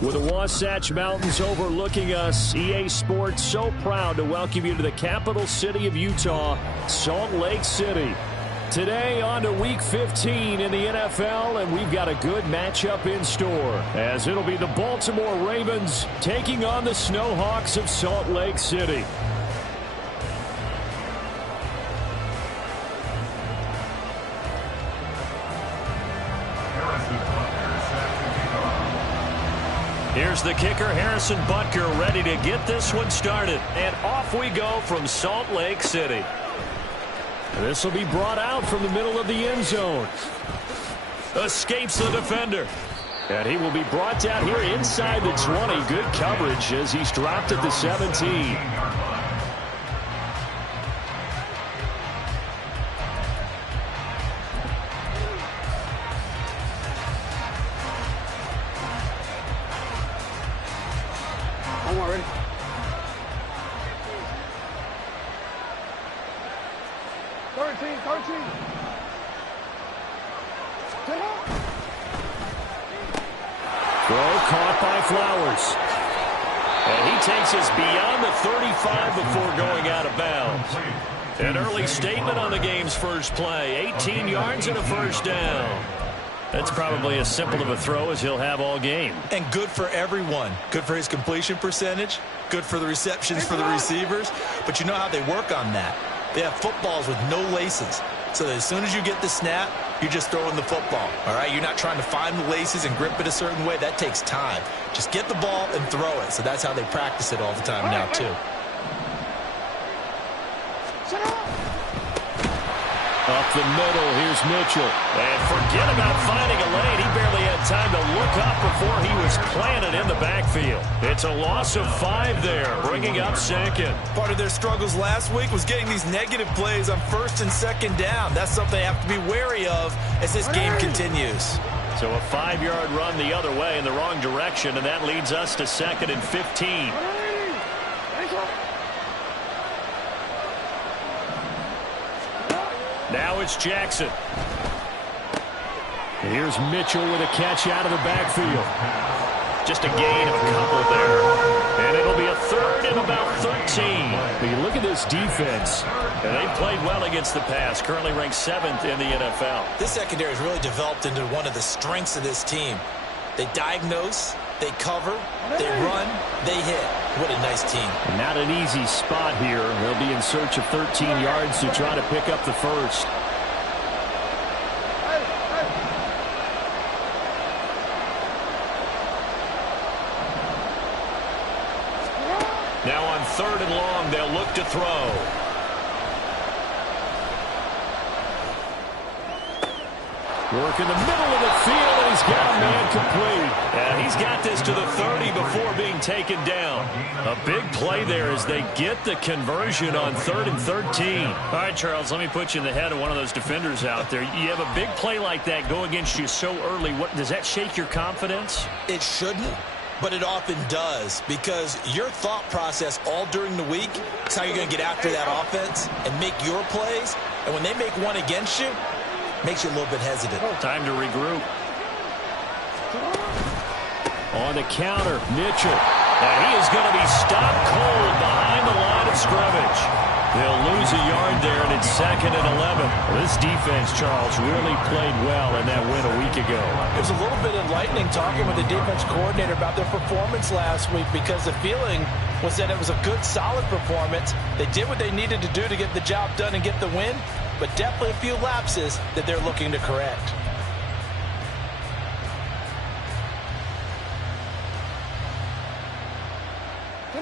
With the Wasatch Mountains overlooking us, EA Sports so proud to welcome you to the capital city of Utah, Salt Lake City. Today on to Week 15 in the NFL, and we've got a good matchup in store, as it'll be the Baltimore Ravens taking on the Snowhawks of Salt Lake City. Here's the kicker, Harrison Butker, ready to get this one started. And off we go from Salt Lake City. This will be brought out from the middle of the end zone. Escapes the defender. And he will be brought down here inside the 20. Good coverage as he's dropped at the 17. Throw caught by Flowers. And he takes us beyond the 35 before going out of bounds. An early statement on the game's first play. 18 yards and a first down. That's probably as simple of a throw as he'll have all game. And good for everyone. Good for his completion percentage. Good for the receptions for the receivers. But you know how they work on that. They have footballs with no laces. So that as soon as you get the snap, you're just throwing the football. All right? You're not trying to find the laces and grip it a certain way. That takes time. Just get the ball and throw it. So that's how they practice it all the time now, too. Up the middle, here's Mitchell. And forget about finding a lane. He barely had time to look up before he was planted in the backfield. It's a loss of 5 there, bringing up second. Part of their struggles last week was getting these negative plays on first and second down. That's something they have to be wary of as this game continues. So a 5-yard run the other way in the wrong direction, and that leads us to second and 15. Now it's Jackson. And here's Mitchell with a catch out of the backfield. Just a gain of a couple there. And it'll be a third and about 13. But you look at this defense, and they've played well against the pass. Currently ranked 7th in the NFL. This secondary has really developed into one of the strengths of this team. They diagnose, they cover, they run, they hit. What a nice team. Not an easy spot here. They'll be in search of 13 yards to try to pick up the first. Now on 3rd and long, they'll look to throw. Work in the middle of the field, and he's got a man complete. And he's got this to the 30 before being taken down. A big play there as they get the conversion on 3rd and 13. All right, Charles, let me put you in the head of one of those defenders out there. You have a big play like that go against you so early. Does that shake your confidence? It shouldn't, but it often does, because your thought process all during the week is how you're going to get after that offense and make your plays. And when they make one against you, makes you a little bit hesitant. Time to regroup. On the counter, Mitchell. And he is going to be stopped cold behind the line of scrimmage. They'll lose a yard there, and it's 2nd and 11. This defense, Charles, really played well in that win a week ago. It was a little bit enlightening talking with the defense coordinator about their performance last week, because the feeling was that it was a good, solid performance. They did what they needed to do to get the job done and get the win, but definitely a few lapses that they're looking to correct.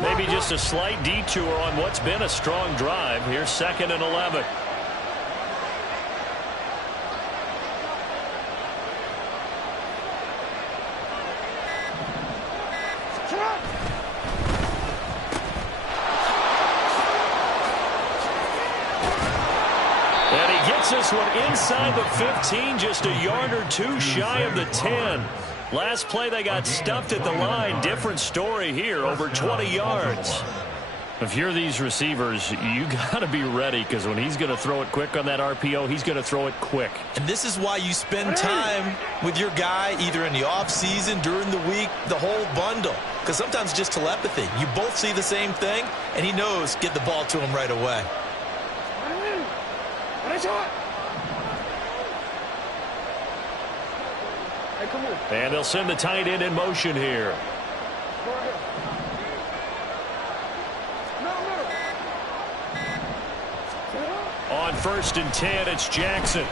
Maybe just a slight detour on what's been a strong drive. Here's 2nd and 11. And he gets this one inside the 15, just a yard or two shy of the 10. Last play they got stuffed at the line. Different story here, over 20 yards. If you're these receivers, you got to be ready, because when he's going to throw it quick on that RPO, he's going to throw it quick. And this is why you spend time with your guy either in the offseason, during the week, the whole bundle. Because sometimes it's just telepathy. You both see the same thing, and he knows get the ball to him right away. And they'll send the tight end in motion here. On 1st and 10, it's Jackson.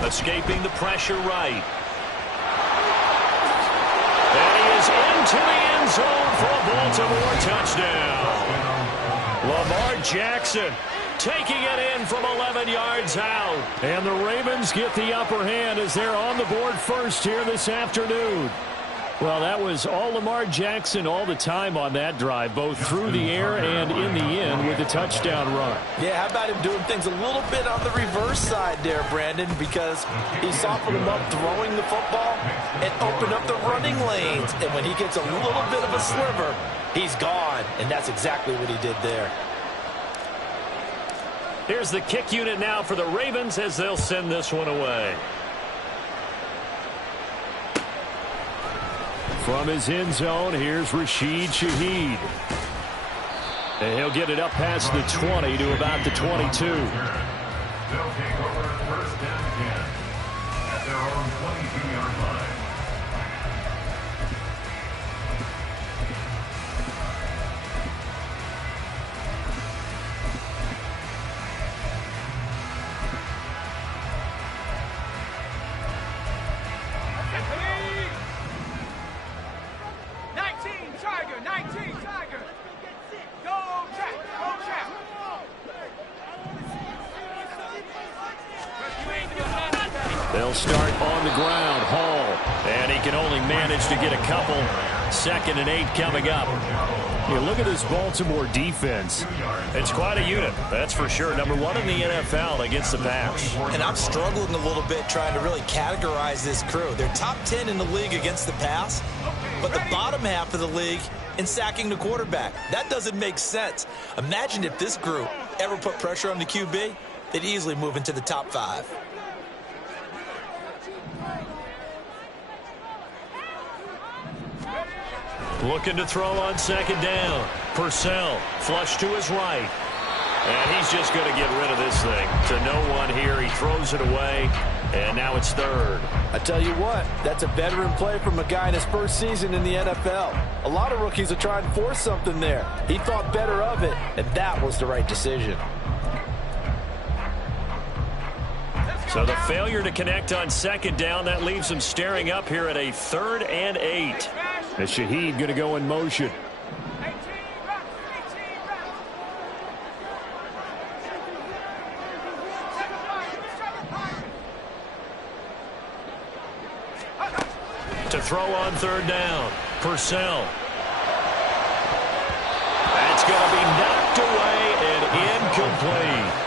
Escaping the pressure right. And he is into the end zone for a Baltimore touchdown. Lamar Jackson taking it in from 11 yards out. And the Ravens get the upper hand as they're on the board first here this afternoon. Well, that was all Lamar Jackson all the time on that drive, both through the air and in the end with the touchdown run. Yeah, how about him doing things a little bit on the reverse side there, Brandon, because he softened him up throwing the football and opened up the running lanes. And when he gets a little bit of a sliver, he's gone. And that's exactly what he did there. Here's the kick unit now for the Ravens as they'll send this one away. From his end zone, here's Rashid Shaheed. And he'll get it up past the 20 to about the 22. They'll take over 1st and 10 at their own 22-yard line. They'll start on the ground. Hall. And he can only manage to get a couple. 2nd and 8 coming up. Yeah, look at this Baltimore defense. It's quite a unit, that's for sure. Number 1 in the NFL against the pass. And I'm struggling a little bit trying to really categorize this crew. They're top 10 in the league against the pass, but the bottom half of the league in sacking the quarterback. That doesn't make sense. Imagine if this group ever put pressure on the QB, they'd easily move into the top 5. Looking to throw on 2nd down. Purcell flush to his right. And he's just going to get rid of this thing. To no one here. He throws it away. And now it's 3rd. I tell you what, that's a veteran play from a guy in his first season in the NFL. A lot of rookies are trying to force something there. He thought better of it, and that was the right decision. So the failure to connect on 2nd down, that leaves him staring up here at a 3rd and 8. As Shaheed going to go in motion. To throw on 3rd down. Purcell. That's going to be knocked away and incomplete.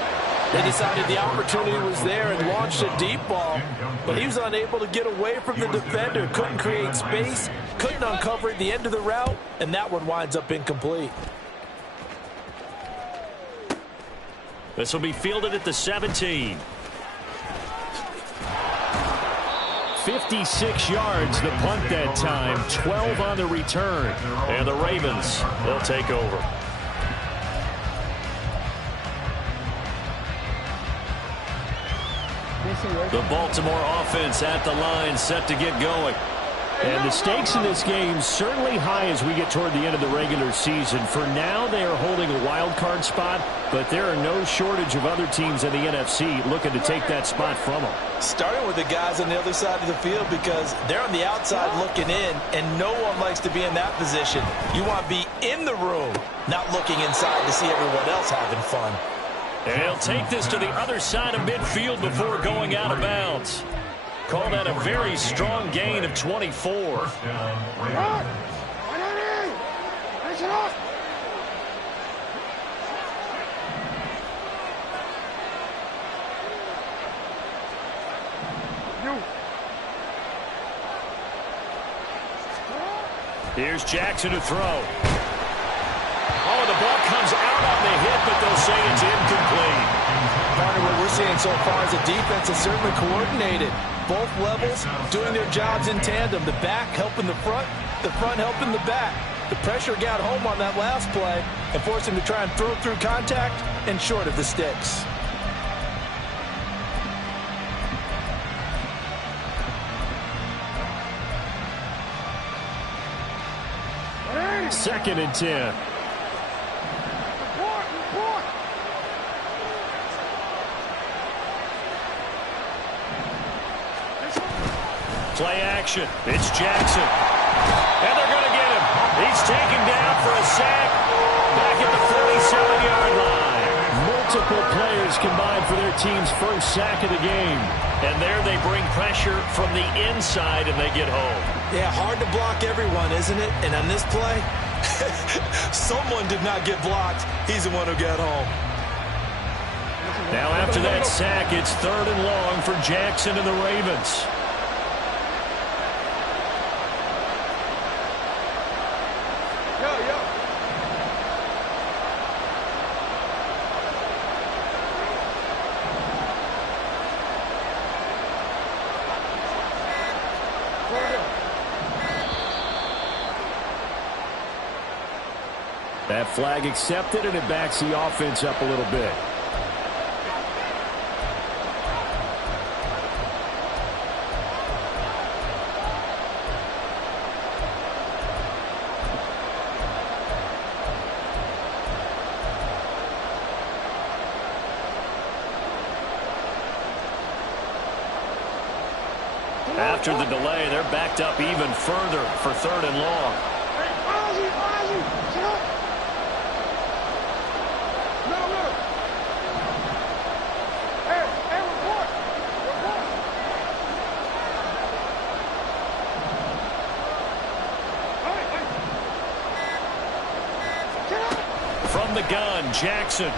They decided the opportunity was there and launched a deep ball, but he was unable to get away from the defender, couldn't create space, couldn't uncover at the end of the route, and that one winds up incomplete. This will be fielded at the 17. 56 yards the punt that time, 12 on the return. And the Ravens, they'll take over. The Baltimore offense at the line, set to get going. And the stakes in this game certainly high as we get toward the end of the regular season. For now, they are holding a wild card spot, but there are no shortage of other teams in the NFC looking to take that spot from them. Starting with the guys on the other side of the field, because they're on the outside looking in, and no one likes to be in that position. You want to be in the room, not looking inside to see everyone else having fun. And he'll take this to the other side of midfield before going out of bounds. Call that a very strong gain of 24. Here's Jackson to throw. Oh, the ball comes out out on the hit, but they'll say it's incomplete. Partner, what we're seeing so far is the defense is certainly coordinated. Both levels doing their jobs in tandem. The back helping the front helping the back. The pressure got home on that last play and forced him to try and throw through contact and short of the sticks. Second and 10. Play action. It's Jackson. And they're going to get him. He's taken down for a sack. Back at the 47-yard line. Multiple players combined for their team's first sack of the game. And there they bring pressure from the inside and they get home. Yeah, hard to block everyone, isn't it? And on this play, someone did not get blocked. He's the one who got home. Now after that sack, it's 3rd and long for Jackson and the Ravens. That flag accepted, and it backs the offense up a little bit. After the delay, they're backed up even further for 3rd and long. From the gun, Jackson.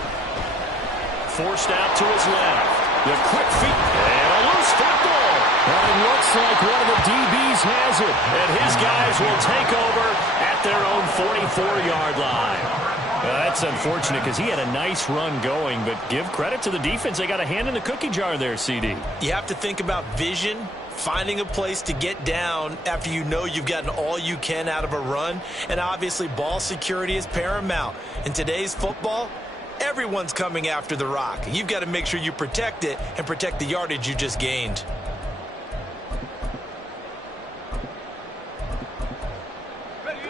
Forced out to his left. The quick feet and a loose football. And it looks like one of the DBs has it. And his guys will take over at their own 44-yard line. That's unfortunate because he had a nice run going, but give credit to the defense. They got a hand in the cookie jar there, CD. You have to think about vision, finding a place to get down after you know you've gotten all you can out of a run. And obviously ball security is paramount. In today's football, everyone's coming after the rock. You've got to make sure you protect it and protect the yardage you just gained.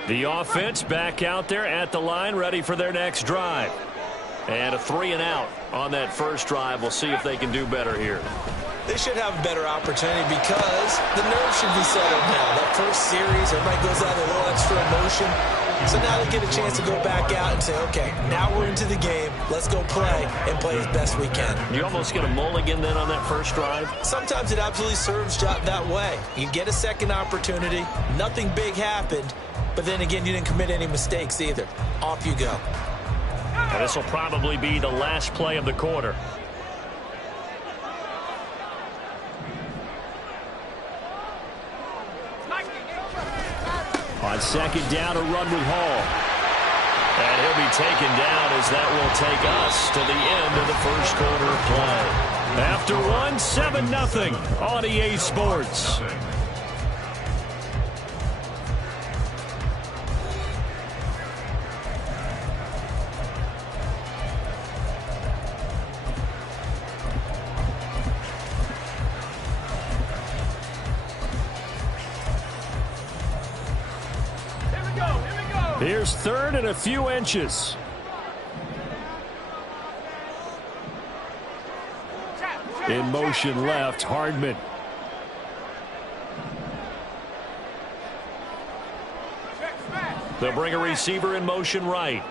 The offense back out there at the line, ready for their next drive. And a 3-and-out on that first drive. We'll see if they can do better here. They should have a better opportunity because the nerves should be settled now. That first series, everybody goes out with a little extra emotion. So now they get a chance to go back out and say, okay, now we're into the game. Let's go play and play as best we can. You almost get a mulligan then on that first drive? Sometimes it absolutely serves that way. You get a second opportunity. Nothing big happened. But then again, you didn't commit any mistakes either. Off you go. And this will probably be the last play of the quarter. On second down, a run with Hall. And he'll be taken down as that will take us to the end of the first quarter of play. After one, 7-0 on EA Sports. Here's 3rd and a few inches. In motion left, Hardman. They'll bring a receiver in motion right.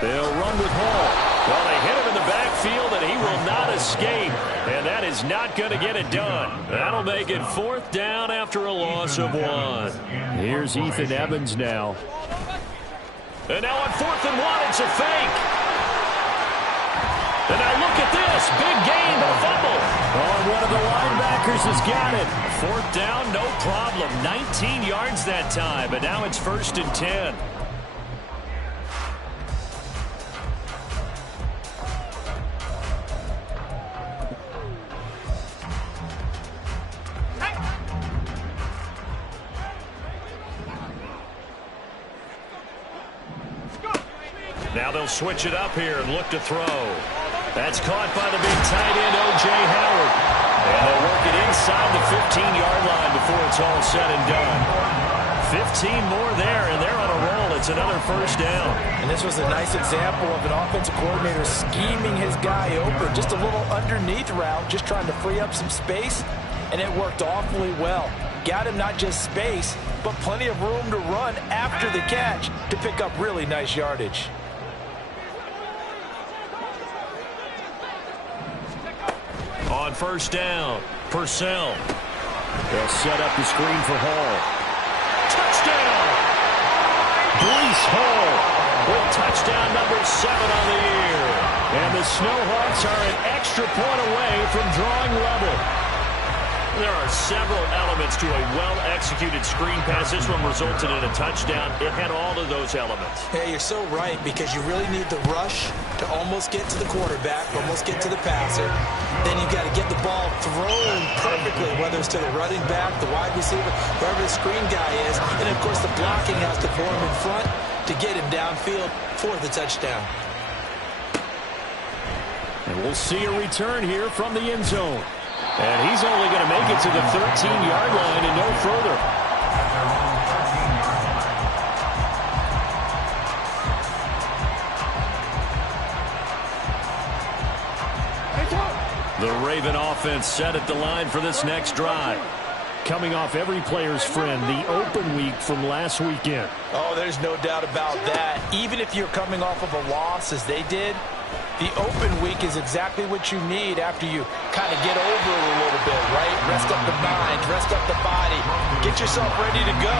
They'll run with Hall. Well, they hit him in the backfield, and he will not escape. And that is not going to get it done. That'll make it 4th down after a loss of 1. Here's Ethan Evans now. And now on 4th and 1, it's a fake. big gain, but a fumble. Oh, one of the linebackers has got it. 4th down, no problem. 19 yards that time, but now it's 1st and 10. Now they'll switch it up here and look to throw. That's caught by the big tight end, O.J. Howard. And they'll work it inside the 15-yard line before it's all said and done. 15 more there, and they're on a roll. It's another 1st down. And this was a nice example of an offensive coordinator scheming his guy open. Just a little underneath route, just trying to free up some space, and it worked awfully well. Got him not just space, but plenty of room to run after the catch to pick up really nice yardage. On 1st down, Purcell. They'll set up the screen for Hall. Touchdown! Breece Hall with touchdown number 7 on the year. And the Snowhawks are an extra point away from drawing level. There are several elements to a well-executed screen pass. This one resulted in a touchdown. It had all of those elements. Hey, you're so right, because you really need the rush to almost get to the quarterback, almost get to the passer. Then you've got to get the ball thrown perfectly, whether it's to the running back, the wide receiver, whoever the screen guy is. And, of course, the blocking has to form in front to get him downfield for the touchdown. And we'll see a return here from the end zone. And he's only going to make it to the 13-yard line and no further. The Raven offense set at the line for this next drive. Coming off every player's friend, the open week from last weekend. Oh, there's no doubt about that. Even if you're coming off of a loss as they did, the open week is exactly what you need after you kind of get over it a little bit, right? Rest up the mind, rest up the body, get yourself ready to go.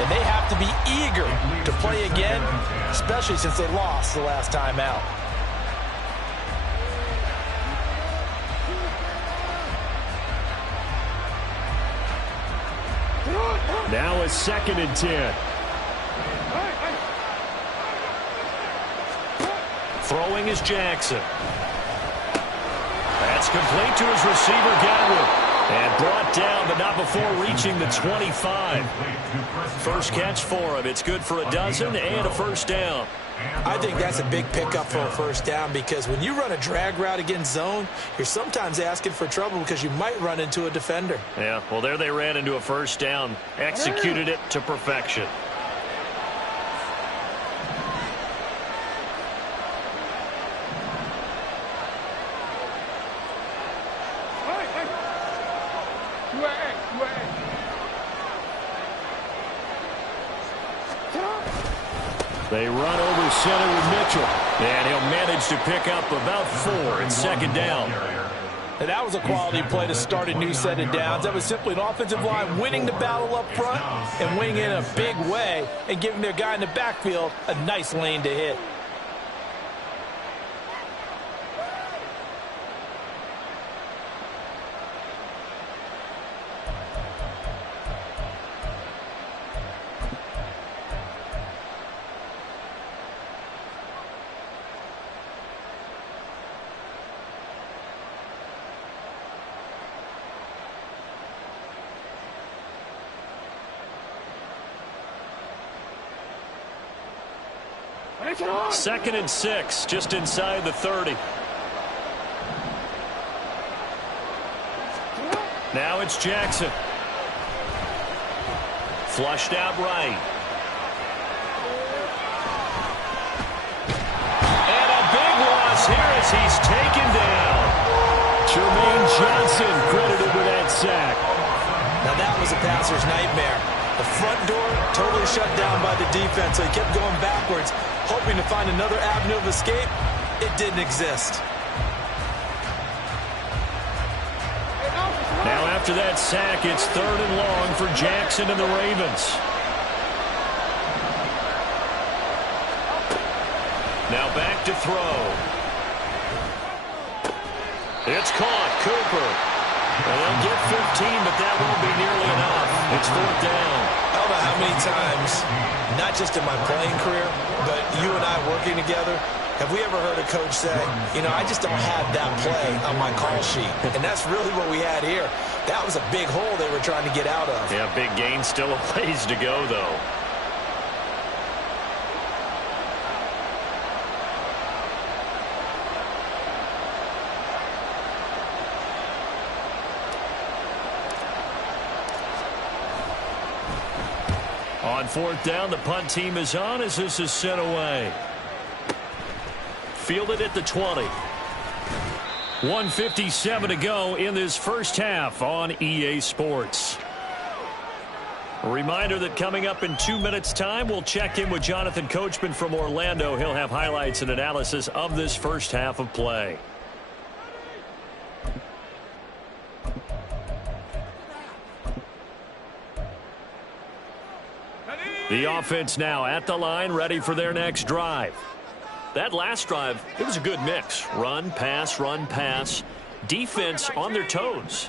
And they have to be eager to play again, especially since they lost the last time out. Now it's 2nd and 10. Throwing is Jackson. That's complete to his receiver, Godwin. And brought down, but not before reaching the 25. First catch for him. It's good for a dozen and a 1st down. I think that's a big pickup for a 1st down, because when you run a drag route against zone, you're sometimes asking for trouble because you might run into a defender. Yeah, well, there they ran into a 1st down. Executed it to perfection. They run over center with Mitchell. And he'll manage to pick up about 4 in 2nd down. And that was a quality play to start a new set of downs. That was simply an offensive line winning the battle up front and winning in a big way and giving their guy in the backfield a nice lane to hit. Second and 6, just inside the 30. Now it's Jackson. Flushed out right. And a big loss here as he's taken down. Jermaine Johnson credited with that sack. Now that was a passer's nightmare. The front door totally shut down by the defense, so he kept going backwards, hoping to find another avenue of escape. It didn't exist. Now after that sack, it's 3rd and long for Jackson and the Ravens. Now back to throw. It's caught. Cooper. And they'll get 15, but that won't be nearly enough. It's fourth down. I don't know how many times, not just in my playing career, but you and I working together, have we ever heard a coach say, you know, I just don't have that play on my call sheet. And that's really what we had here. That was a big hole they were trying to get out of. Yeah, big gain. Still a ways to go, though. On fourth down, the punt team is on as this is sent away. Fielded at the 20. 1:57 to go in this first half on EA Sports. A reminder that coming up in 2 minutes' time, we'll check in with Jonathan Coachman from Orlando. He'll have highlights and analysis of this first half of play. The offense now at the line, ready for their next drive. That last drive, it was a good mix. Run, pass, defense on their toes.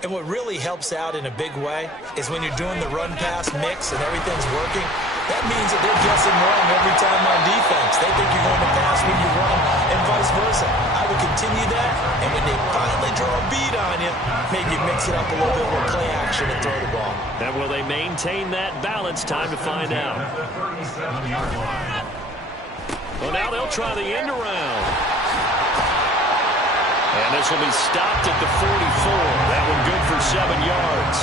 And what really helps out in a big way is when you're doing the run-pass mix and everything's working, that means that they're guessing wrong every time on defense. They think you're going to pass when you run and vice versa. I would continue that, and when they finally draw a beat on you, maybe mix it up a little bit with play action and throw the ball. And will they maintain that balance? Time to find out. Well, now they'll try the end around. And this will be stopped at the 44. That one good for 7 yards.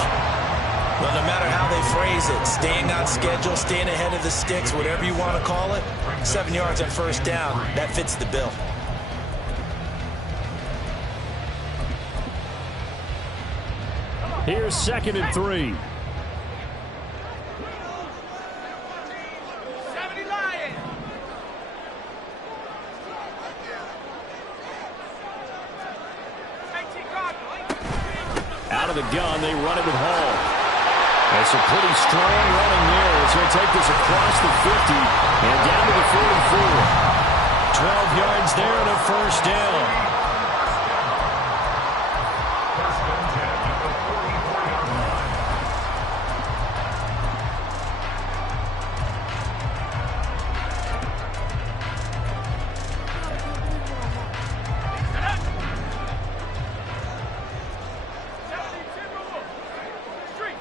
Well, no matter how they phrase it, staying on schedule, staying ahead of the sticks, whatever you want to call it, 7 yards on first down, that fits the bill. Here's 2nd and 3. Out of the gun, they run it with Hall. That's a pretty strong running there. It's going to take this across the 50 and down to the 44. 12 yards there and a first down.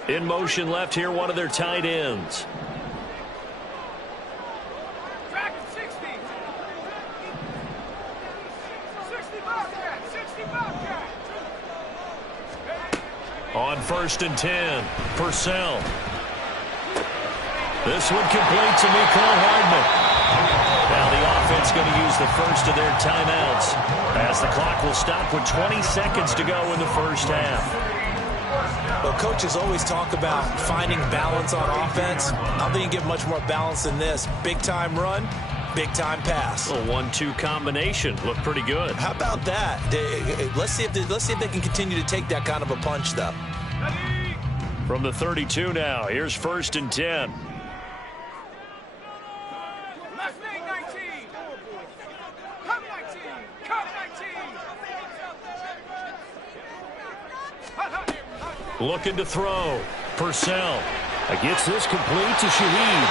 In motion left here, one of their tight ends. On 1st and 10, Purcell. This one complete to Mecole Hardman. Now the offense going to use the first of their timeouts as the clock will stop with 20 seconds to go in the first half. Well, coaches always talk about finding balance on offense. I don't think you get much more balance than this. Big-time run, big-time pass. A 1-2 combination. Looked pretty good. How about that? Let's see if they can continue to take that kind of a punch, though. From the 32 now, here's 1st and 10. Looking to throw. Purcell gets this complete to Shaheed.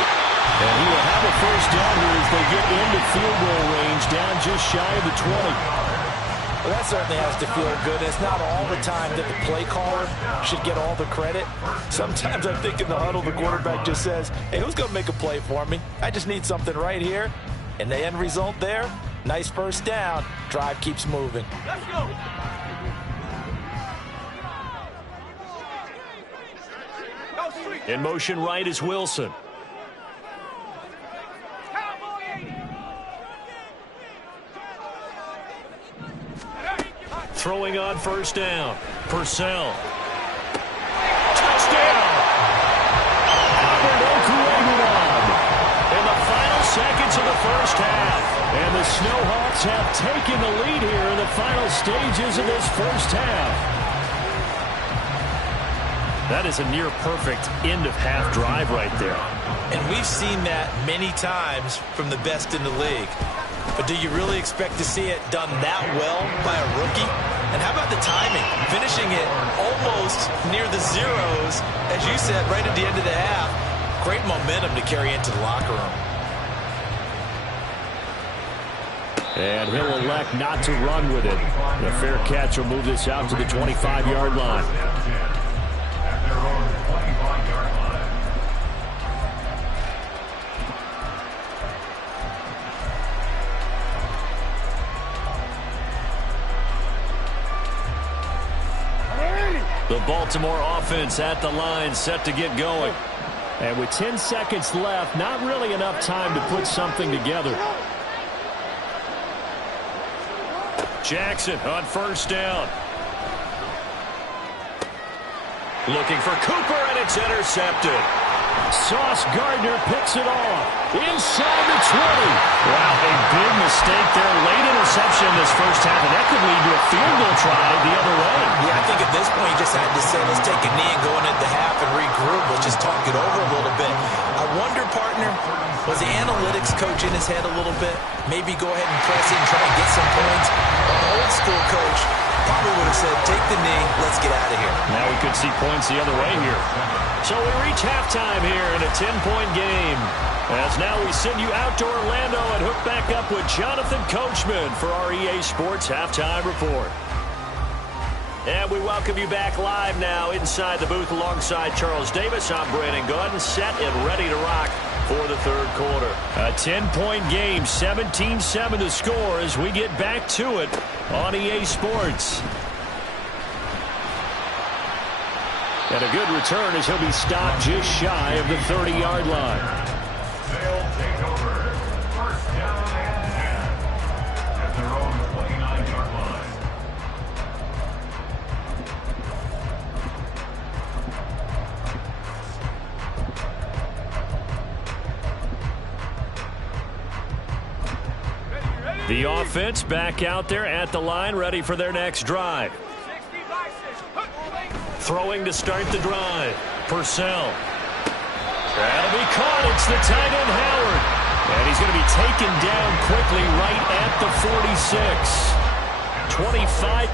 And he will have a first down here as they get into field goal range, down just shy of the 20. Well, that certainly has to feel good. It's not all the time that the play caller should get all the credit. Sometimes I think in the huddle, the quarterback just says, hey, who's going to make a play for me? I just need something right here. And the end result there, nice first down. Drive keeps moving. Let's go. In motion right is Wilson. Throwing on first down. Purcell. Touchdown! Albert Okwuegbunam in the final seconds of the first half. And the Snowhawks have taken the lead here in the final stages of this first half. That is a near-perfect end-of-half drive right there. And we've seen that many times from the best in the league. But do you really expect to see it done that well by a rookie? And how about the timing? Finishing it almost near the zeros, as you said, right at the end of the half. Great momentum to carry into the locker room. And he'll elect not to run with it. The fair catch will move this out to the 25-yard line. At their own 25-yard line. The Baltimore offense at the line, set to get going. And with 10 seconds left, not really enough time to put something together. Jackson on first down. Looking for Cooper, and it's intercepted. Sauce Gardner picks it off. Inside the 20. Wow, a big mistake there. Late interception this first half, and that could lead to a field goal try the other way. Yeah, I think at this point you just had to say, let's take a knee and go into the half and regroup. Let's just talk it over a little bit. I wonder, partner, was the analytics coach in his head a little bit? Maybe go ahead and press it and try and get some points. Or an old school coach probably would have said, take the knee, let's get out of here. Now we could see points the other way here. So we reach halftime here in a 10-point game. As now we send you out to Orlando and hook back up with Jonathan Coachman for our EA Sports Halftime Report. And we welcome you back live now inside the booth alongside Charles Davis. I'm Brandon Gunn, set and ready to rock for the third quarter. A 10-point game, 17-7 the score as we get back to it on EA Sports. And a good return as he'll be stopped just shy of the 30-yard line. They'll take over. First down and 10 at their own 29-yard line. The offense back out there at the line, ready for their next drive. Throwing to start the drive. Purcell. That'll be caught. It's the tight end, Howard. And he's going to be taken down quickly right at the 46. 25.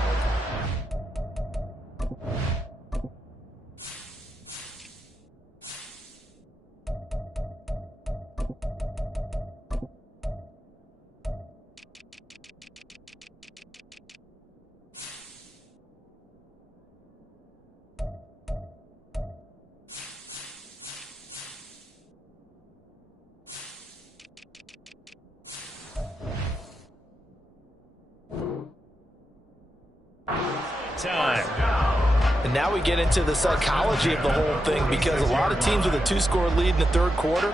Time. And now we get into the psychology of the whole thing, because a lot of teams with a two-score lead in the third quarter,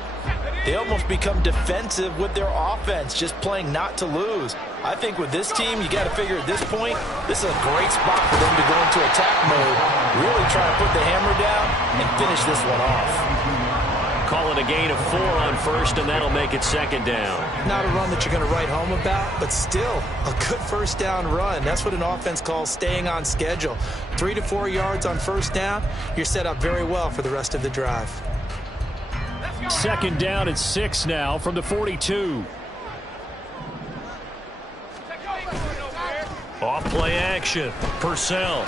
they almost become defensive with their offense, just playing not to lose. I think with this team, you got to figure at this point, this is a great spot for them to go into attack mode, really try to put the hammer down and finish this one off. Call it a gain of 4 on first, and that'll make it second down. Not a run that you're going to write home about, but still a good first down run. That's what an offense calls staying on schedule. 3 to 4 yards on first down, you're set up very well for the rest of the drive. Second down and 6 now from the 42. Off play action. Purcell.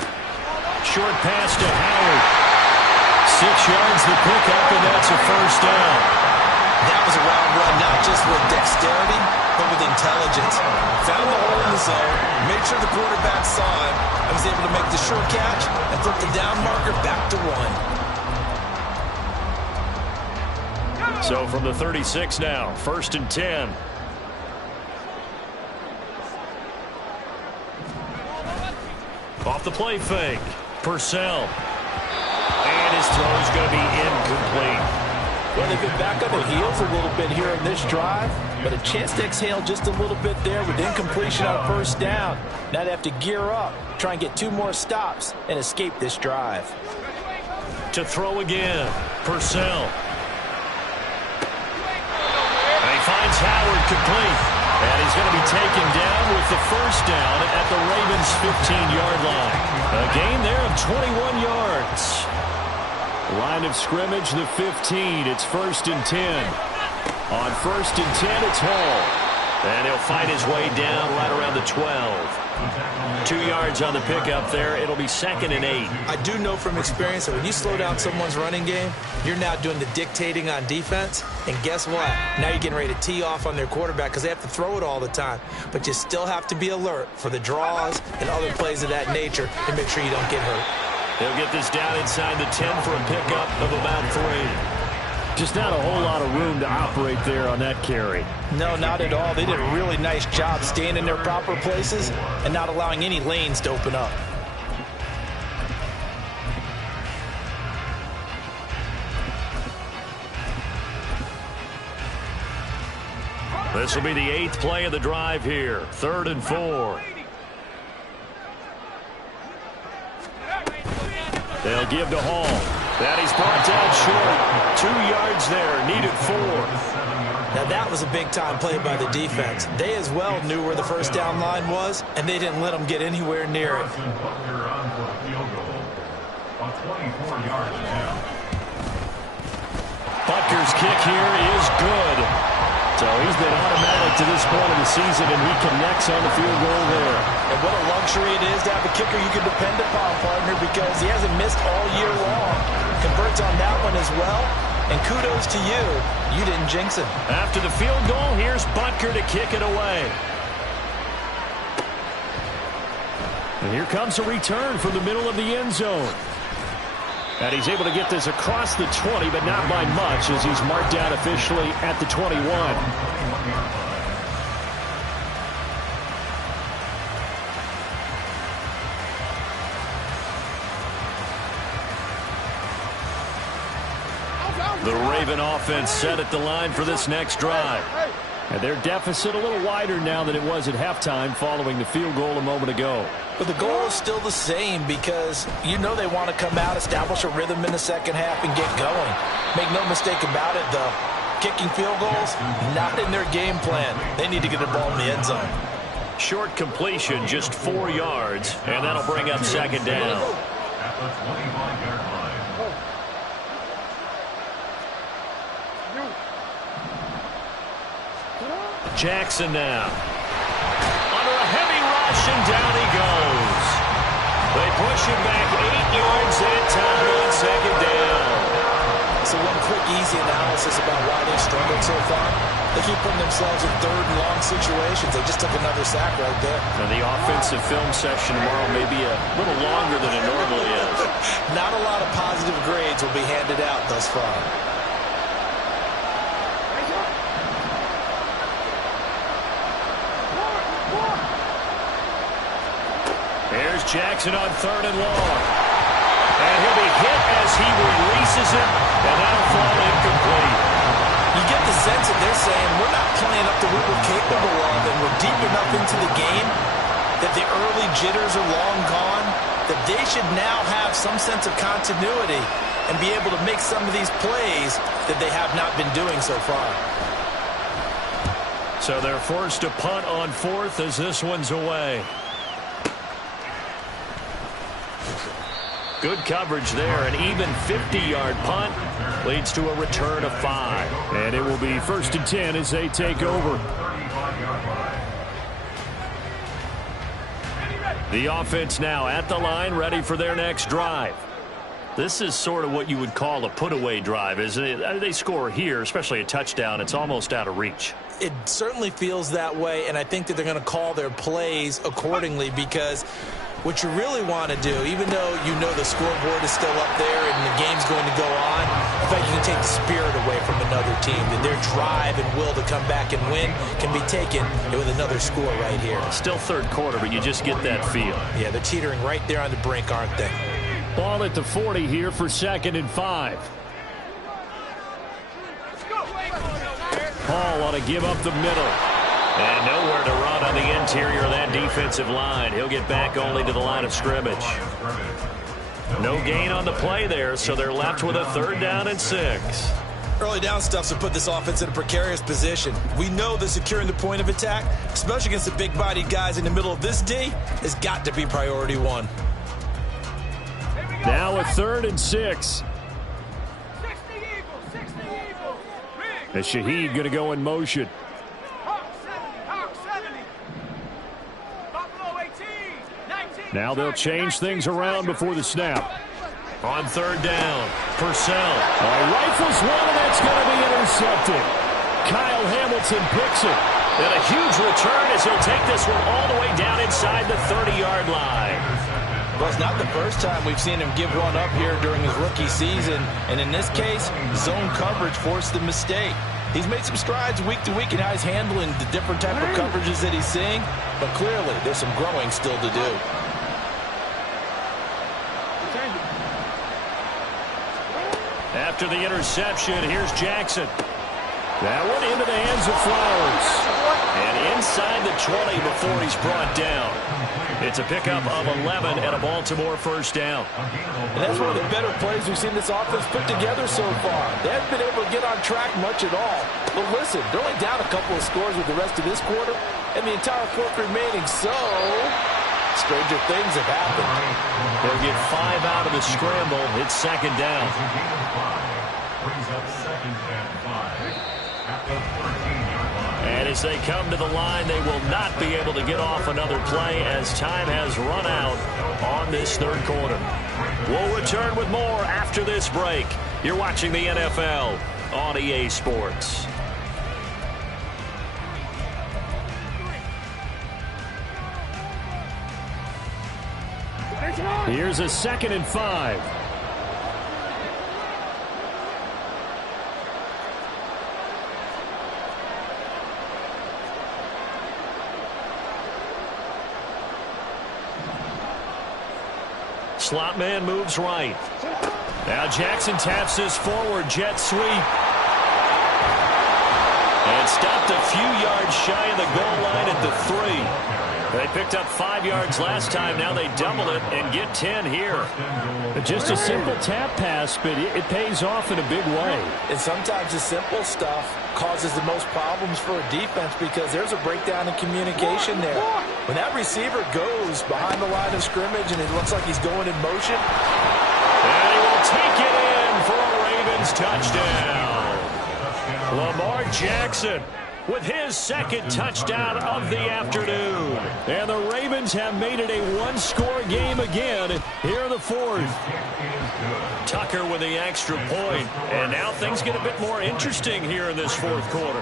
Short pass to Howard. 6 yards the pickup, and that's a first down. That was a round run, not just with dexterity, but with intelligence. Found the hole in the zone, made sure the quarterback saw it, and was able to make the short catch and flip the down marker back to 1. So from the 36 now, first and 10. Off the play fake. Purcell. And his throw is going to be incomplete. Well, they've been back on their heels a little bit here in this drive, but a chance to exhale just a little bit there with incompletion on first down. Now they have to gear up, try and get 2 more stops, and escape this drive. To throw again. Purcell. And he finds Howard complete. And he's going to be taken down with the first down at the Ravens' 15-yard line. A gain there of 21 yards. Line of scrimmage, the 15. It's first and 10. On first and 10, it's Hall. And he'll fight his way down right around the 12. 2 yards on the pickup there. It'll be 2nd and 8. I do know from experience that when you slow down someone's running game, you're now doing the dictating on defense. And guess what? Now you're getting ready to tee off on their quarterback because they have to throw it all the time. But you still have to be alert for the draws and other plays of that nature to make sure you don't get hurt. They'll get this down inside the 10 for a pickup of about 3. Just not a whole lot of room to operate there on that carry. No, not at all. They did a really nice job staying in their proper places and not allowing any lanes to open up. This will be the 8th play of the drive here. 3rd and 4. They'll give to Hall. That he's brought down short. 2 yards there. Needed 4. Now that was a big-time play by the defense. They as well knew where the first down line was, and they didn't let them get anywhere near it. Butker's kick here is good. So he's been automatic to this point of the season, and he connects on the field goal there. And what a luxury it is to have a kicker you can depend upon, partner, because he hasn't missed all year long. Converts on that one as well. And kudos to you. You didn't jinx him. After the field goal, here's Butker to kick it away. And here comes a return from the middle of the end zone. And he's able to get this across the 20, but not by much, as he's marked down officially at the 21. The Raven offense set at the line for this next drive. And their deficit a little wider now than it was at halftime following the field goal a moment ago. But the goal is still the same because you know they want to come out, establish a rhythm in the second half, and get going. Make no mistake about it, though. Kicking field goals, not in their game plan. They need to get the ball in the end zone. Short completion, just 4 yards, and that'll bring up 2nd down. At the 25-yard line. Jackson now. Under a heavy rush, and down he goes. They push him back 8 yards and time on 2nd down. So one quick, easy analysis about why they've struggled so far. They keep putting themselves in 3rd and long situations. They just took another sack right there. Now the offensive film session tomorrow may be a little longer than it normally is. Not a lot of positive grades will be handed out thus far. Here's Jackson on 3rd and long. And he'll be hit as he releases it, and that'll fall incomplete. You get the sense that they're saying, we're not playing up to what we're capable of, and we're deep enough into the game that the early jitters are long gone, that they should now have some sense of continuity and be able to make some of these plays that they have not been doing so far. So they're forced to punt on 4th as this one's away. Good coverage there. An even 50-yard punt leads to a return of 5. And it will be 1st and 10 as they take over. The offense now at the line, ready for their next drive. This is sort of what you would call a put-away drive, isn't it? They score here, especially a touchdown. It's almost out of reach. It certainly feels that way, and I think that they're going to call their plays accordingly because what you really want to do, even though you know the scoreboard is still up there and the game's going to go on, in fact, you can take the spirit away from another team. That their drive and will to come back and win can be taken with another score right here. Still 3rd quarter, but you just get that feel. Yeah, they're teetering right there on the brink, aren't they? Ball at the 40 here for 2nd and 5. Paul ought to give up the middle. And nowhere to run on the interior of that defensive line. He'll get back only to the line of scrimmage. No gain on the play there, so they're left with a 3rd down and 6. Early down stuff's to put this offense in a precarious position. We know that securing the point of attack, especially against the big-bodied guys in the middle of this D, has got to be priority 1. Now a 3rd and 6. And Shaheed going to go in motion. Now they'll change things around before the snap. On third down, Purcell. Rifles one, and that's going to be intercepted. Kyle Hamilton picks it. And a huge return as he'll take this one all the way down inside the 30-yard line. Well, it's not the first time we've seen him give one up here during his rookie season. And in this case, zone coverage forced the mistake. He's made some strides week to week in how he's handling the different type of coverages that he's seeing. But clearly, there's some growing still to do. After the interception, here's Jackson. That one into the hands of Flowers. And inside the 20 before he's brought down. It's a pickup of 11 and a Baltimore first down. And that's one of the better plays we've seen this offense put together so far. They haven't been able to get on track much at all. But listen, they're only down a couple of scores with the rest of this quarter and the entire fourth remaining. So, stranger things have happened. They'll get 5 out of the scramble. It's second down. Brings up second and 5 at the 13-yard line. And as they come to the line, they will not be able to get off another play as time has run out on this third quarter. We'll return with more after this break. You're watching the NFL on EA Sports. Here's a 2nd and 5. Slot man moves right. Now Jackson taps his forward jet sweep. And stopped a few yards shy of the goal line at the 3. They picked up 5 yards last time. Now they double it and get 10 here. Just a simple tap pass, but it pays off in a big way. And sometimes the simple stuff causes the most problems for a defense because there's a breakdown in communication there. When that receiver goes behind the line of scrimmage and it looks like he's going in motion. And he will take it in for a Ravens touchdown. Lamar Jackson with his second touchdown of the afternoon. And the Ravens have made it a one-score game again here in the fourth. Tucker with the extra point. And now things get a bit more interesting here in this fourth quarter.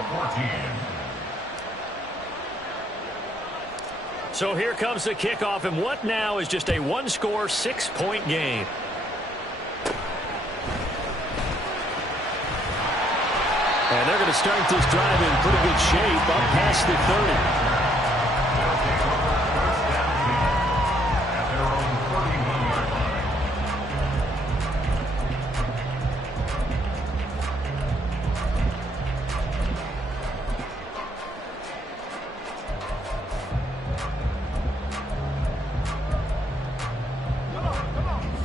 So here comes the kickoff, and what now is just a one-score, 6-point game. And they're going to start this drive in pretty good shape up past the 30.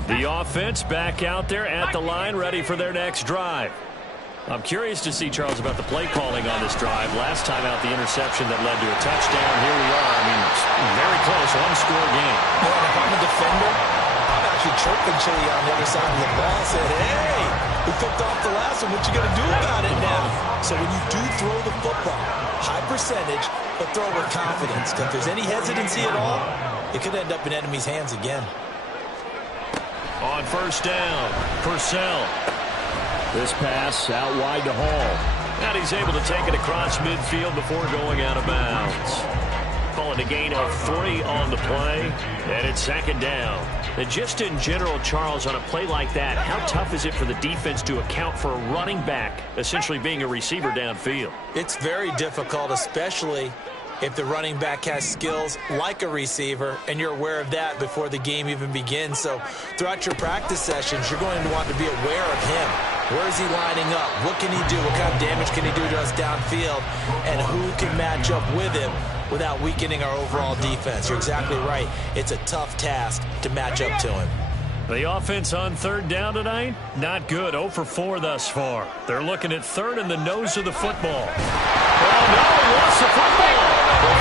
The offense back out there at the line, ready for their next drive. I'm curious to see, Charles, about the play calling on this drive. Last time out, the interception that led to a touchdown. Here we are. I mean, very close, one-score game. Well, if I'm a defender, I'm actually chirping Chili on the other side of the ball. Said, hey, we picked off the last one. What you going to do about it now? So when you do throw the football, high percentage, but throw with confidence. If there's any hesitancy at all, it could end up in enemy's hands again. On first down, Purcell. This pass out wide to Hall. And he's able to take it across midfield before going out of bounds. Calling a gain of 3 on the play, and it's second down. And just in general, Charles, on a play like that, how tough is it for the defense to account for a running back essentially being a receiver downfield? It's very difficult, especially if the running back has skills like a receiver, and you're aware of that before the game even begins. So throughout your practice sessions, you're going to want to be aware of him. Where is he lining up? What can he do? What kind of damage can he do to us downfield? And who can match up with him without weakening our overall defense? You're exactly right. It's a tough task to match up to him. The offense on third down tonight, not good. 0 for 4 thus far. They're looking at third in the nose of the football. Oh, no, he lost the football.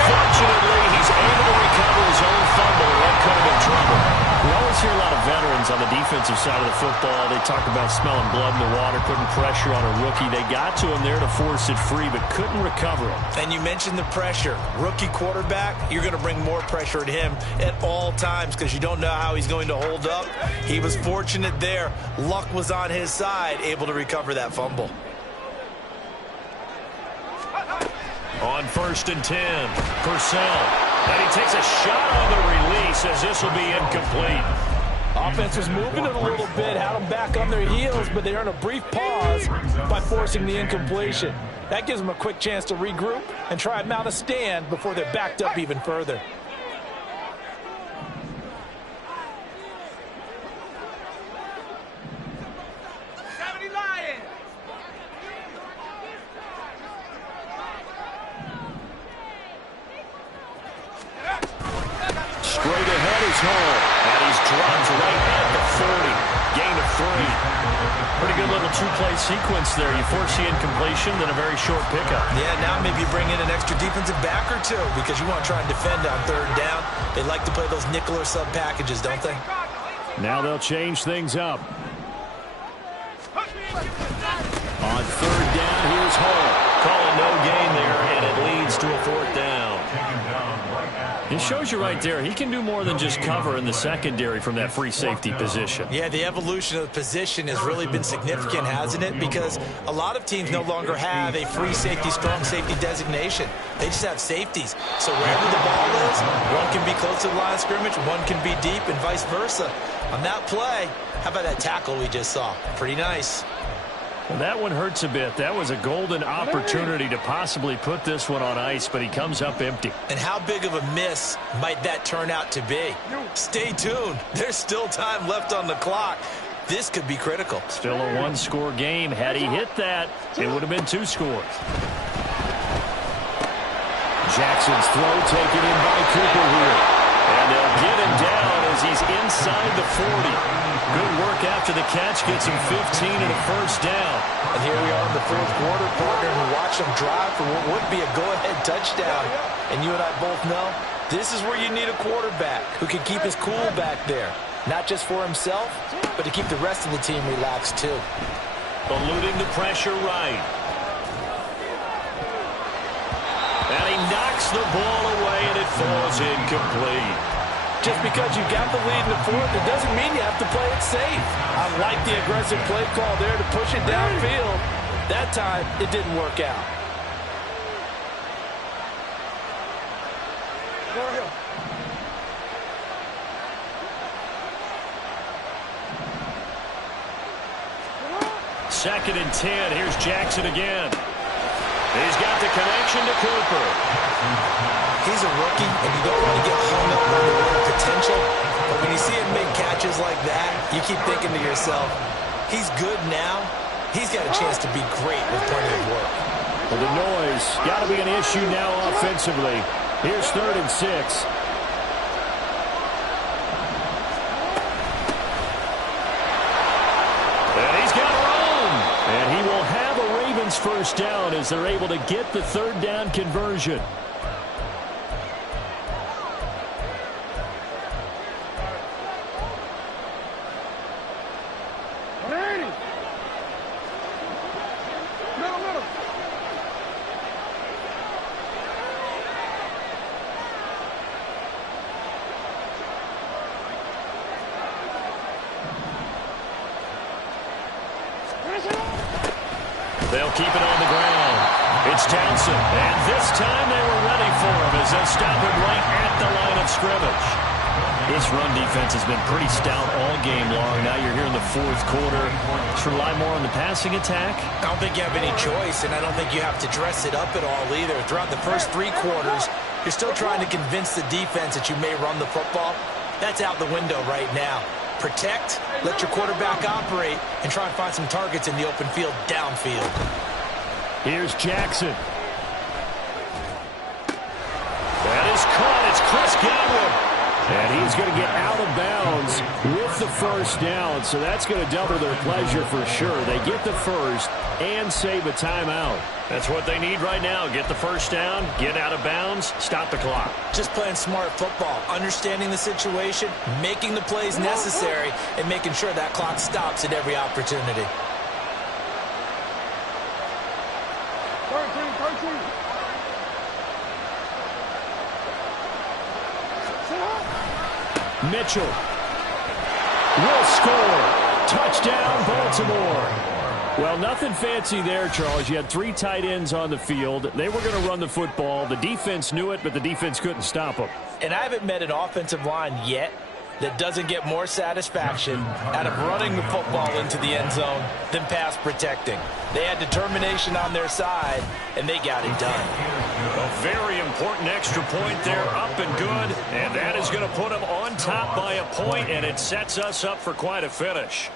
Fortunately, he's able to recover his own fumble. That could have been trouble. We always hear a lot of veterans Hopkins on the defensive side of the football. They talk about smelling blood in the water, putting pressure on a rookie. They got to him there to force it free, but couldn't recover him. And you mentioned the pressure. Rookie quarterback, you're going to bring more pressure at him at all times because you don't know how he's going to hold up. He was fortunate there. Luck was on his side, able to recover that fumble. On 1st and 10, Purcell. And he takes a shot on the release as this will be incomplete. Offense was moving it a little bit, had them back on their heels, but they earned a brief pause by forcing the incompletion. That gives them a quick chance to regroup and try and mount a stand before they're backed up even further. Straight ahead is home. And he's dropped right at the 40. Gain of 3. Pretty good little two-play sequence there. You force the incompletion, then a very short pickup. Yeah, now maybe you bring in an extra defensive back or two because you want to try and defend on 3rd down. They like to play those nickel or sub packages, don't they? Now they'll change things up. On 3rd down, here's Hall. Calling no gain there, and it leads to a 4th down. It shows you right there, he can do more than just cover in the secondary from that free safety position. Yeah, the evolution of the position has really been significant, hasn't it? Because a lot of teams no longer have a free safety, strong safety designation. They just have safeties. So wherever the ball is, one can be close to the line of scrimmage, one can be deep, and vice versa. On that play, how about that tackle we just saw? Pretty nice. Well, that one hurts a bit. That was a golden opportunity to possibly put this one on ice, but he comes up empty. And how big of a miss might that turn out to be? Stay tuned. There's still time left on the clock. This could be critical. Still a 1-score game. Had he hit that, it would have been 2 scores. Jackson's throw taken in by Cooper here. And they'll get him down as he's inside the 40. Good work after the catch. Gets him 15 and a 1st down. And here we are in the 4th quarter, partner, and watch them drive for what would be a go-ahead touchdown. And you and I both know this is where you need a quarterback who can keep his cool back there. Not just for himself, but to keep the rest of the team relaxed too. Eluding the pressure right. And he knocks the ball away, and it falls incomplete. Just because you got the lead in the 4th, it doesn't mean you have to play it safe. I like the aggressive play call there to push it downfield. That time, it didn't work out. Second and 10. Here's Jackson again. He's got the connection to Cooper. He's a rookie, and you don't want to get hung up on the word potential. But when you see him make catches like that, you keep thinking to yourself, he's good now. He's got a chance to be great with plenty of work. Well, the noise got to be an issue now offensively. Here's 3rd and 6. And he's got room. And he will have a Ravens 1st down as they're able to get the 3rd down conversion. They'll keep it on the ground. It's Townsend. And this time they were ready for him as they stop him right at the line of scrimmage. This run defense has been pretty stout all game long. Now you're here in the 4th quarter. Should rely more on the passing attack? I don't think you have any choice, and I don't think you have to dress it up at all either. Throughout the first 3 quarters, you're still trying to convince the defense that you may run the football. That's out the window right now. Protect, let your quarterback operate, and try and find some targets in the open field downfield. Here's Jackson. That is caught. It's Chris Godwin. And he's going to get out of bounds with the first down, so that's going to double their pleasure for sure. They get the first and save a timeout. That's what they need right now. Get the first down, get out of bounds, stop the clock. Just playing smart football, understanding the situation, making the plays necessary, and making sure that clock stops at every opportunity. Mitchell will score. Touchdown, Baltimore. Well, nothing fancy there, Charles. You had 3 tight ends on the field. They were going to run the football. The defense knew it, but the defense couldn't stop them. And I haven't met an offensive line yet that doesn't get more satisfaction out of running the football into the end zone than pass protecting. They had determination on their side, and they got it done. A very important extra point there, up and good, and that is going to put them on top by a point, and it sets us up for quite a finish.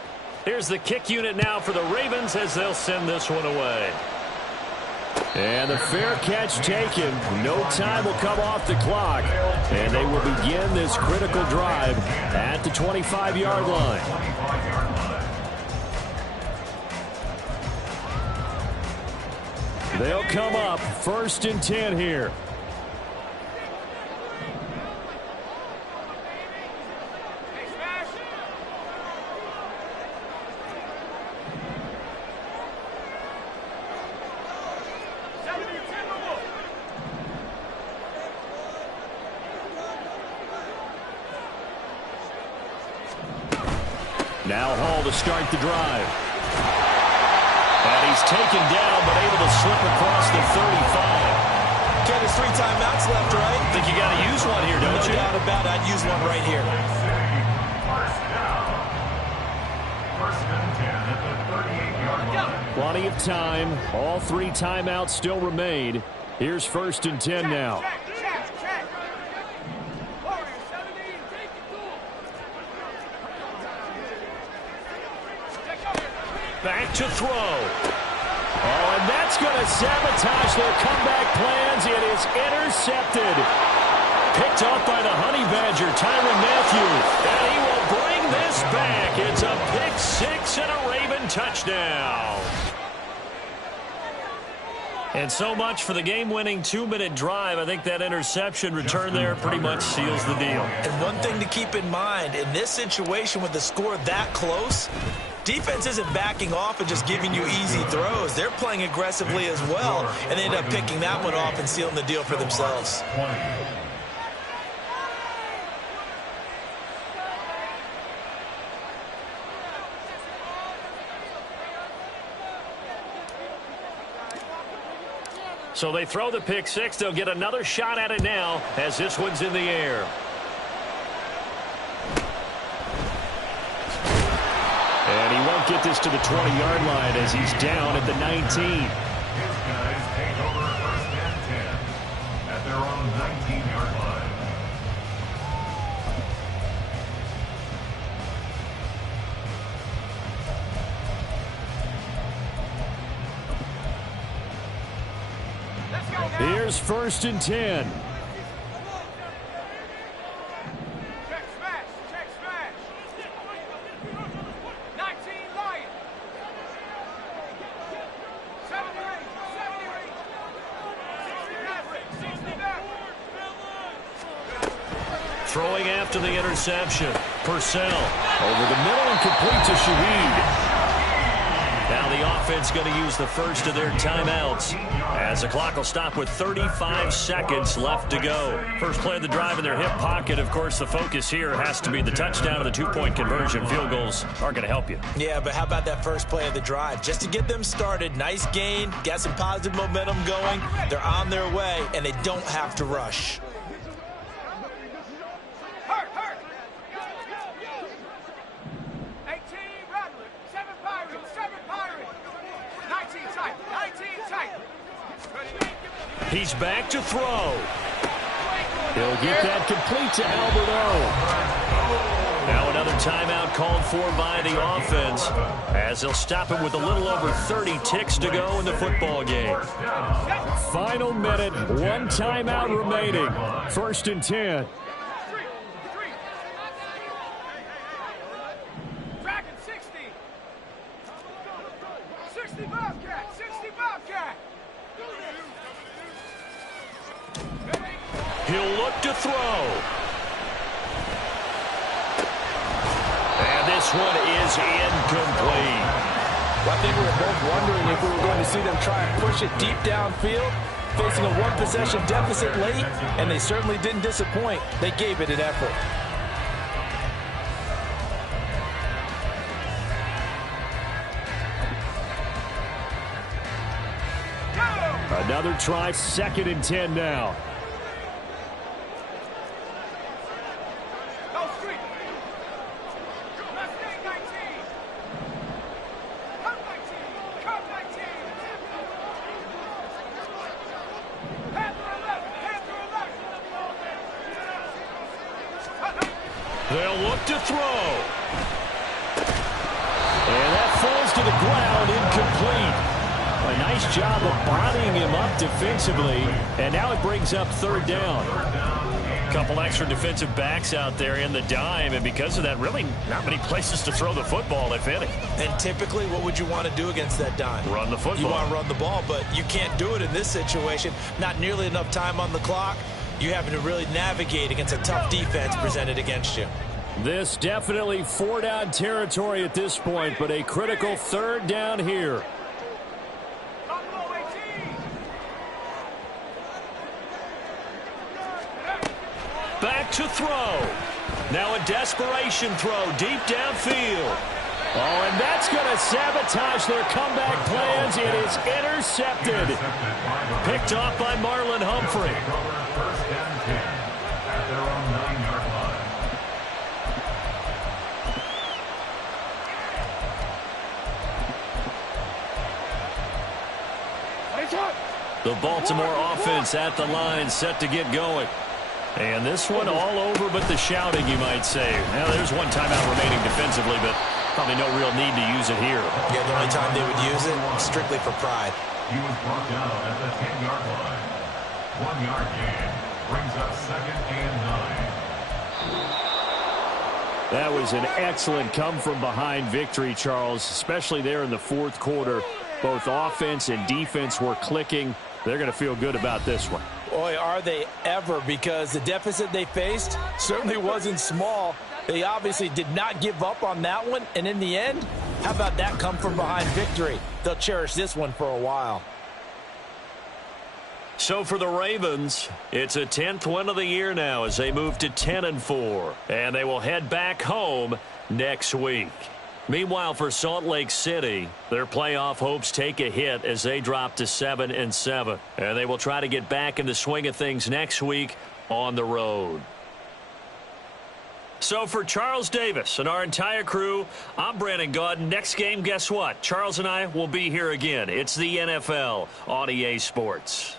Here's the kick unit now for the Ravens as they'll send this one away. And the fair catch taken. No time will come off the clock. And they will begin this critical drive at the 25-yard line. They'll come up 1st and 10 here. Now Hall to start the drive. And he's taken down, but able to slip across the 35. Ken, there's 3 timeouts left, right? I think you got to use one here, don't you? No doubt about it. I'd use one right here. First down. 1st and 10 at the 38-yard line. Plenty of time. All 3 timeouts still remain. Here's 1st and 10 now. Back to throw. Oh, and that's going to sabotage their comeback plans. It is intercepted. Picked off by the Honey Badger, Tyrann Mathieu. And he will bring this back. It's a pick 6 and a Raven touchdown. And so much for the game-winning 2-minute drive. I think that interception return there pretty much seals the deal. And one thing to keep in mind, in this situation with the score that close, defense isn't backing off and just giving you easy throws. They're playing aggressively as well, and they end up picking that one off and sealing the deal for themselves. So they throw the pick 6. They'll get another shot at it now as this one's in the air. And he won't get this to the 20-yard line as he's down at the 19. His guys take over 1st and 10 at their own 19-yard line. Here's 1st and 10. Check smash. 19 Lion. 70 range. 60 Throwing after the interception. Purcell over the middle and complete to Shaheed. Now the offense going to use the first of their timeouts as the clock will stop with 35 seconds left to go. First play of the drive in their hip pocket. Of course, the focus here has to be the touchdown and the 2-point conversion. Field goals aren't going to help you. Yeah, but how about that first play of the drive? Just to get them started, nice gain, got some positive momentum going. They're on their way, and they don't have to rush. Hurt. 18 Rattler. 7 Pirate. 19 tight. He's back to throw. He'll get that complete to Albert O. Now another timeout called for by the offense as they'll stop it with a little over 30 ticks to go in the football game. Final minute, 1 timeout remaining. 1st and 10. He'll look to throw. And this one is incomplete. Well, I think we were both wondering if we were going to see them try and push it deep downfield, facing a one-possession deficit late, and they certainly didn't disappoint. They gave it an effort. Another try, 2nd and 10 now. Go street. Mustang 19. Come 19. Come 19. Panther 11. Panther 11. They'll look to throw. And that falls to the ground, incomplete. A nice job of bodying him up defensively, and now it brings up 3rd down. A couple extra defensive backs out there in the dime, and because of that, really not many places to throw the football, if any. And typically, what would you want to do against that dime? Run the football. You want to run the ball, but you can't do it in this situation. Not nearly enough time on the clock. You having to really navigate against a tough defense presented against you. This definitely 4-down territory at this point, but a critical 3rd down here. Back to throw. Now a desperation throw deep downfield. Oh, and that's going to sabotage their comeback plans. It is intercepted. Picked off by Marlon Humphrey. 1st and 10 at their own 9-yard line. The Baltimore offense at the line, set to get going. And this one all over but the shouting, you might say. Now, there's one timeout remaining defensively, but probably no real need to use it here. Yeah, the only time they would use it, strictly for pride. He was brought down at the 10-yard line. 1-yard gain brings up 2nd and 9. That was an excellent come-from-behind victory, Charles, especially there in the 4th quarter. Both offense and defense were clicking. They're going to feel good about this one. Boy, are they ever, because the deficit they faced certainly wasn't small. They obviously did not give up on that one, and in the end, how about that come-from-behind victory? They'll cherish this one for a while. So for the Ravens, it's a 10th win of the year now as they move to 10-4, and they will head back home next week. Meanwhile, for Salt Lake City, their playoff hopes take a hit as they drop to 7-7. And they will try to get back in the swing of things next week on the road. So for Charles Davis and our entire crew, I'm Brandon Gaudin. Next game, guess what? Charles and I will be here again. It's the NFL on EA Sports.